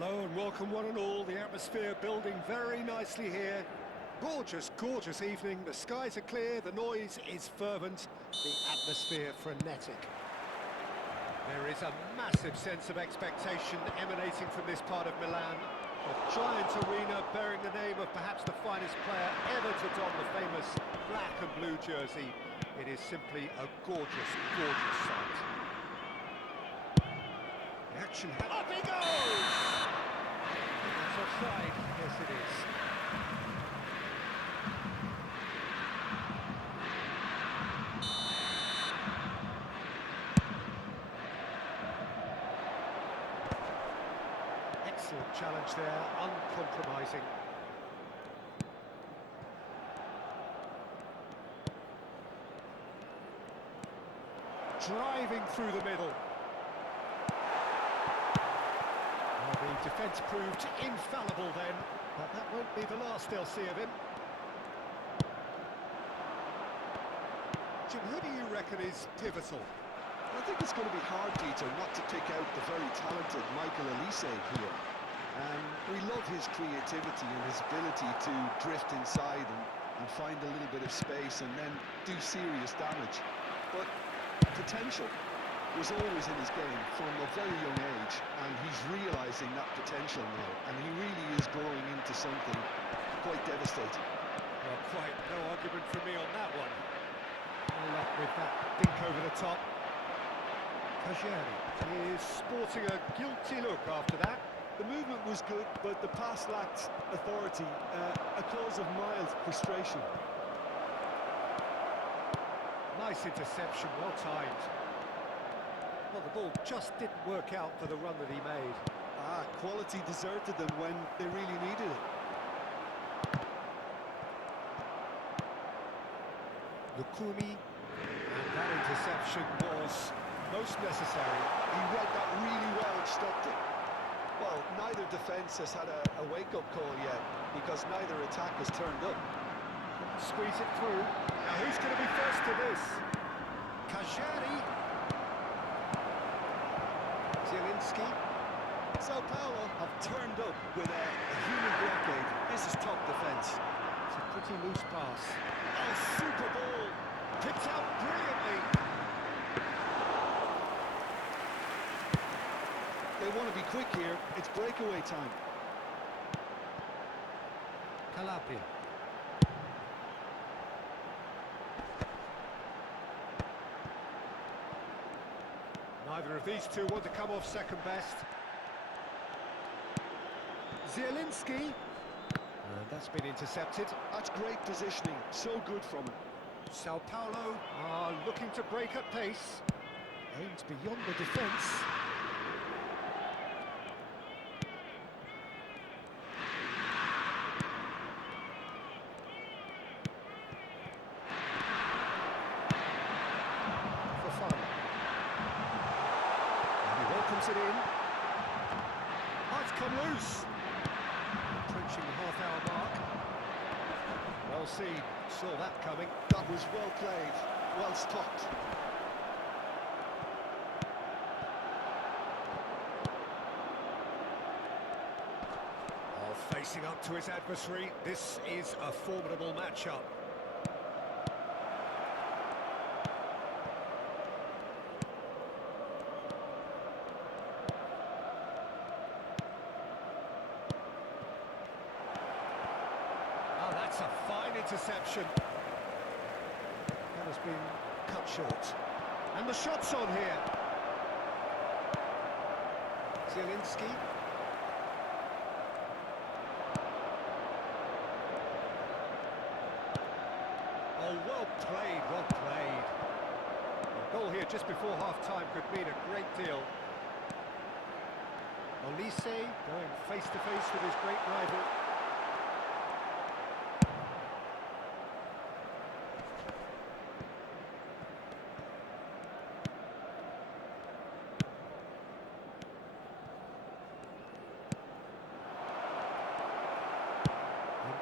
Hello and welcome one and all. The atmosphere building very nicely here. Gorgeous, gorgeous evening. The skies are clear, the noise is fervent, the atmosphere frenetic. There is a massive sense of expectation emanating from this part of Milan. A giant arena bearing the name of perhaps the finest player ever to don the famous black and blue jersey. It is simply a gorgeous, gorgeous sight. The action, up he goes! That's offside, yes it is. Excellent challenge there, uncompromising. Driving through the middle. Well, the defence proved infallible then, but that won't be the last they'll see of him. Jim, who do you reckon is pivotal? I think it's going to be hard, Peter, not to pick out the very talented Michael Olise here. We love his creativity and his ability to drift inside and find a little bit of space and then do serious damage. But potential was always in his game from a very young age, and he's realising that potential now, and he really is growing into something quite devastating. Well, quite no argument from me on that one. Well, left with that dink over the top. Kajani is sporting a guilty look after that. The movement was good, but the pass lacked authority, a cause of mild frustration. Nice interception, well timed. Well, the ball just didn't work out for the run that he made. Quality deserted them when they really needed it. Lukumi, and that interception was most necessary. He read that really well and stopped it. Well, neither defence has had a wake-up call yet, because neither attack has turned up. Squeeze it through. Now who's going to be first to this? Kajani. Zielinski. Sao Paulo have turned up with a human blockade. This is top defence. It's a pretty loose pass. Oh, super ball! Picked out brilliantly. They want to be quick here. It's breakaway time. Calabria. Neither of these two want to come off second best. Zielinski. And that's been intercepted. That's great positioning. So good from him. Sao Paulo are looking to break at pace. Aims beyond the defence. It in. Oh, it's come loose. Approaching the half-hour mark. Well seen. Saw that coming. That was well played. Well stopped. Oh, facing up to his adversary. This is a formidable matchup. That's a fine interception. That has been cut short. And the shot's on here. Zielinski. Oh, well played, well played. A goal here just before half-time could mean a great deal. Olise going face-to-face with his great rival.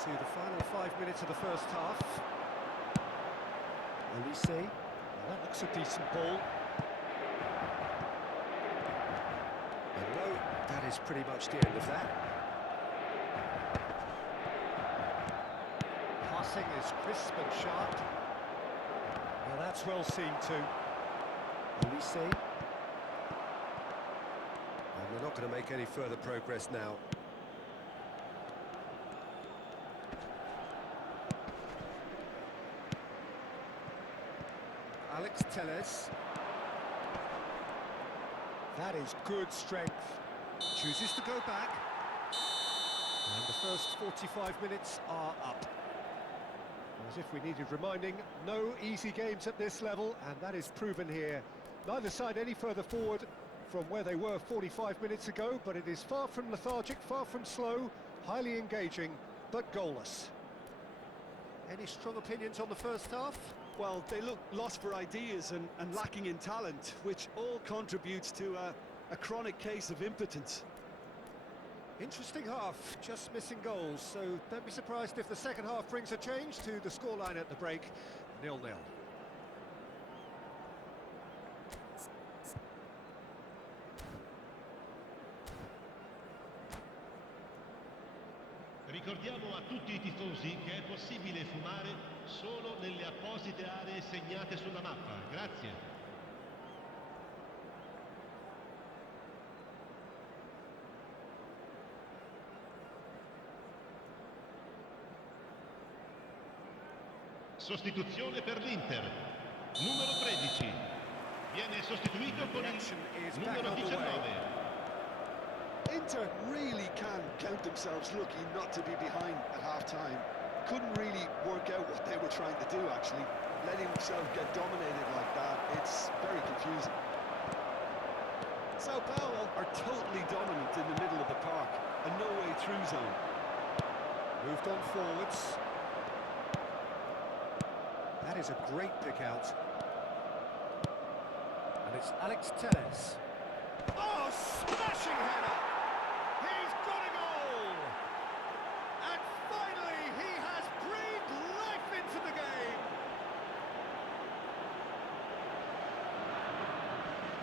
To the final 5 minutes of the first half. Olise, well, that looks a decent ball. And no, that is pretty much the end of that. Passing is crisp and sharp. Well, that's well seen too. Elise. And they're not going to make any further progress now. Alex Telles. That is good strength. Chooses to go back. And the first 45 minutes are up. As if we needed reminding, no easy games at this level, and that is proven here. Neither side any further forward from where they were 45 minutes ago, but it is far from lethargic, far from slow, highly engaging, but goalless. Any strong opinions on the first half? Well, they look lost for ideas and lacking in talent, which all contributes to a chronic case of impotence. Interesting half, just missing goals, so don't be surprised if the second half brings a change to the scoreline at the break, 0-0. Ricordiamo a tutti i tifosi che è possibile fumare solo nelle apposite aree segnate sulla mappa. Grazie. Sostituzione per l'Inter. Numero 13. Viene sostituito con il numero 19. Inter really can count themselves lucky not to be behind at half-time. Couldn't really work out what they were trying to do, actually. Letting themselves get dominated like that, it's very confusing. Sao Paulo are totally dominant in the middle of the park, a no-way-through zone. Moved on forwards. That is a great pick out. And it's Alex Telles. Oh, smashing header! He's got a goal! And finally, he has breathed life into the game!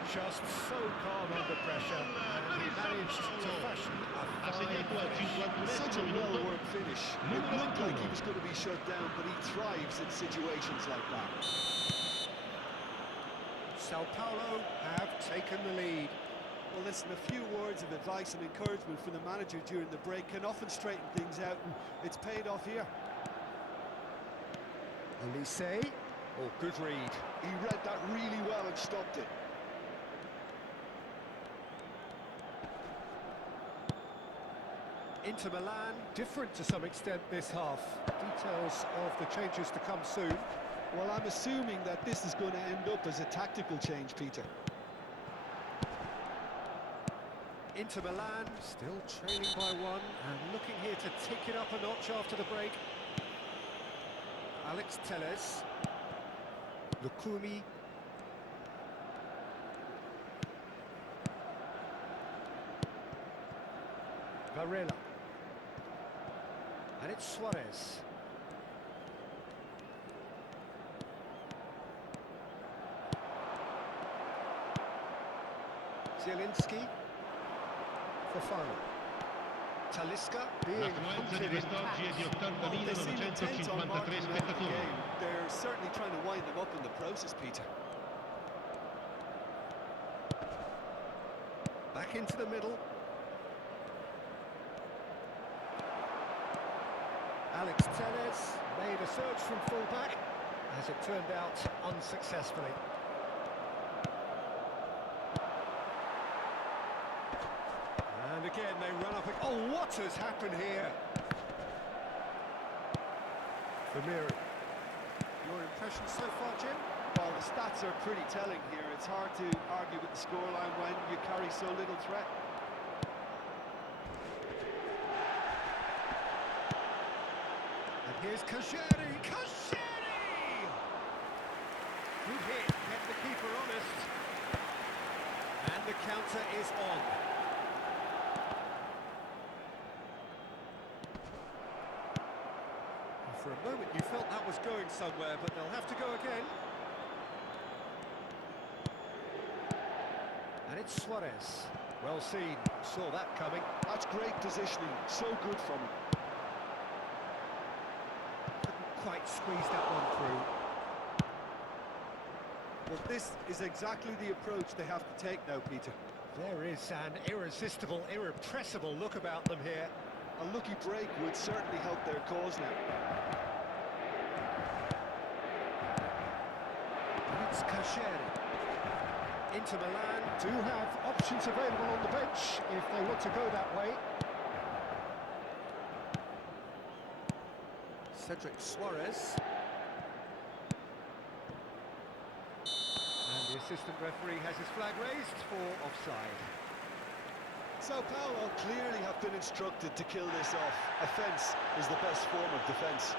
Just so calm under pressure, and he managed to fashion a fine finish. Such a well-worked finish. It looked like he was going to be shut down, but he thrives in situations like that. Sao Paulo have taken the lead. Well, listen, a few words of advice and encouragement from the manager during the break can often straighten things out, and it's paid off here. Elise. Oh, good read. He read that really well and stopped it. Inter Milan, different to some extent this half. Details of the changes to come soon. Well, I'm assuming that this is going to end up as a tactical change, Peter. Inter Milan still trailing by one and looking here to tick it up a notch after the break. Alex Telles. Lukumi. Varela. And it's Suarez. Zielinski. Fofana. Talisca being L'affluenza di hunted in quest'oggi è di pass. They seem intent on 80.953 marking out the spettatori. game. They're certainly trying to wind them up in the process, Peter. Back into the middle. Alex Telles made a search from full-back, as it turned out unsuccessfully. And again they run up. Oh, what has happened here? Vermeer. Your impressions so far, Jim? Well, the stats are pretty telling here. It's hard to argue with the scoreline when you carry so little threat. And here's Kashani. Kashani! Good hit, kept the keeper honest. And the counter is on. For a moment you felt that was going somewhere, but they'll have to go again. And it's Suarez. Well seen, saw that coming. That's great positioning, so good from him. Couldn't quite squeeze that one through. Well, this is exactly the approach they have to take now, Peter. There is an irresistible, irrepressible look about them here. A lucky break would certainly help their cause now. And it's Cacheri. Inter Milan do have options available on the bench if they want to go that way. Cedric Suarez. And the assistant referee has his flag raised for offside. Sao Paulo clearly have been instructed to kill this off. Offence is the best form of defence.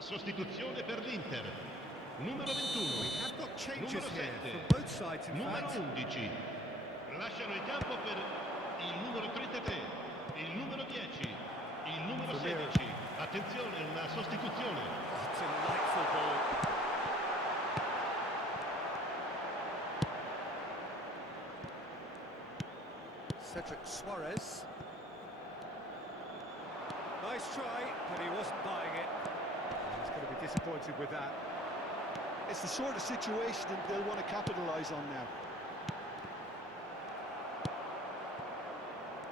Sostituzione per l'Inter. Numero 21. We have got changes Numero here 7. from both sides in Numero fact. 11. Lasciano il campo per il numero 33, il numero 10, il numero Vermeer. 16. Attenzione, una sostituzione. Oh, delightful ball. Cedric Suarez. Nice try, but he wasn't buying it. He's going to be disappointed with that. It's the sort of situation they'll want to capitalise on now.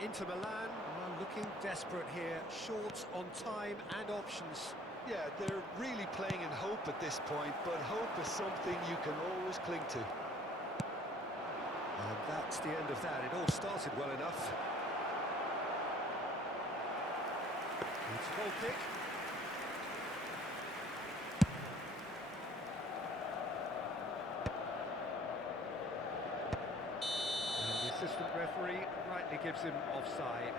Inter Milan are looking desperate here, short on time and options. Yeah, they're really playing in hope at this point, but hope is something you can always cling to. And that's the end of that. It all started well enough. It's a goal kick. And the assistant referee rightly gives him offside.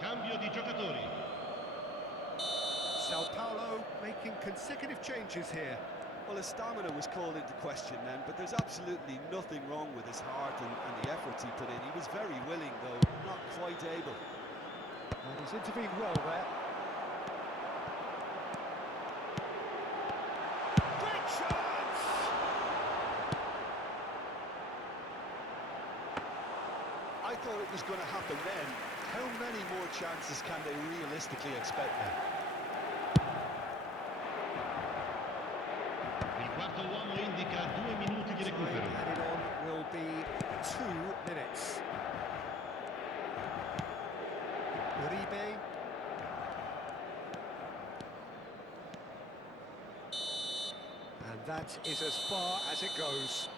Cambio di giocatori. Sao Paulo making consecutive changes here. Well, his stamina was called into question then, but there's absolutely nothing wrong with his heart and the efforts he put in. He was very willing, though not quite able. And he's intervened well there. Great chance! I thought it was going to happen then. How many more chances can they realistically expect now? Il quarto uomo indica 2 minuti di recupero. Time added on will be 2 minutes. Uribe. And that is as far as it goes.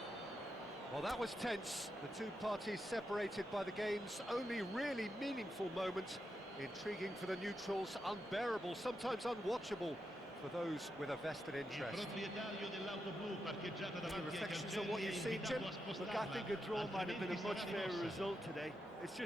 Well, that was tense. The two parties separated by the game's only really meaningful moment. Intriguing for the neutrals, unbearable, sometimes unwatchable for those with a vested Il interest. proprietario dell'auto blu parcheggiata davanti ai reflections on cancelli what è you've seen, invitato Jim? a spostarla, Look, I think a draw might have been a altrimenti much sarà fairer rimossa. result today.